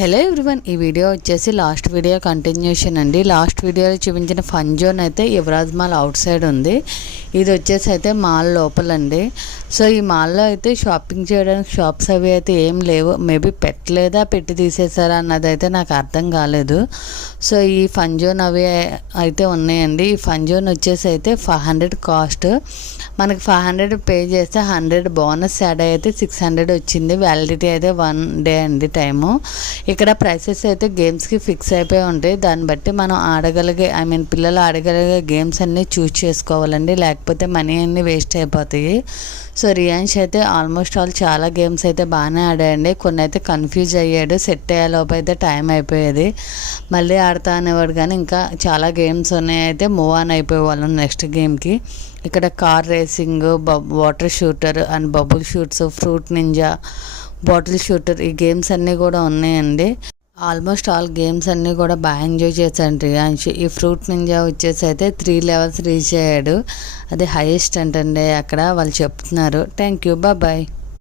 Hello everyone, ఈ video వచ్చేసి last video continuation అండి. లాస్ట్ వీడియోలో చూపించిన ఫన్ జోన్ అయితే యువరాజ్ మాల్ అవుట్ సైడ్ ఉంది. ఇది వచ్చేసి అయితే మాల్ లోపలండి. సో ఈ మాల్లో అయితే షాపింగ్ చేయడానికి షాప్స్ అవి అయితే ఏం లేవు. మేబీ పెట్టలేదా పెట్టి తీసేసారా అన్నది అయితే నాకు అర్థం కాలేదు. సో ఈ ఫన్ జోన్ అవి అయితే ఉన్నాయండి. ఈ ఫన్ జోన్ వచ్చేసి అయితే 500 కాస్ట్. మనకి 500 పే చేస్తే 100 బోనస్ యాడ్ అయితే 600 వచ్చింది. వ్యాలిడిటీ అయితే 1 డే అండి టైము. ఇక్కడ ప్రైసెస్ అయితే గేమ్స్కి ఫిక్స్ అయిపోయి ఉంటాయి. దాన్ని బట్టి మనం ఆడగలిగే పిల్లలు ఆడగలిగే గేమ్స్ అన్నీ చూస్ చేసుకోవాలండి, లేకపోతే మనీ అన్నీ వేస్ట్ అయిపోతాయి. సో రియాన్స్ అయితే ఆల్మోస్ట్ ఆల్ చాలా గేమ్స్ అయితే బాగానే ఆడాయండి. కొన్ని అయితే కన్ఫ్యూజ్ అయ్యాడు, సెట్ అయ్యేలోపు అయితే టైం అయిపోయేది. మళ్ళీ ఆడతా అనేవాడు, కానీ ఇంకా చాలా గేమ్స్ ఉన్నాయి, అయితే మూవ్ ఆన్ అయిపోయేవాళ్ళం నెక్స్ట్ గేమ్కి. ఇక్కడ car racing, water shooter and bubble shoots, fruit ninja, bottle shooter, ఈ గేమ్స్ అన్నీ కూడా ఉన్నాయండి. ఆల్మోస్ట్ ఆల్ గేమ్స్ అన్నీ కూడా బాగా ఎంజాయ్ చేశాను రియాన్స్. ఈ ఫ్రూట్ నింజా వచ్చేసి అయితే 3 లెవెల్స్ రీచ్ అయ్యాడు. అది హైయెస్ట్ అంటండి అక్కడ వాళ్ళు చెప్తున్నారు. Thank you, bye.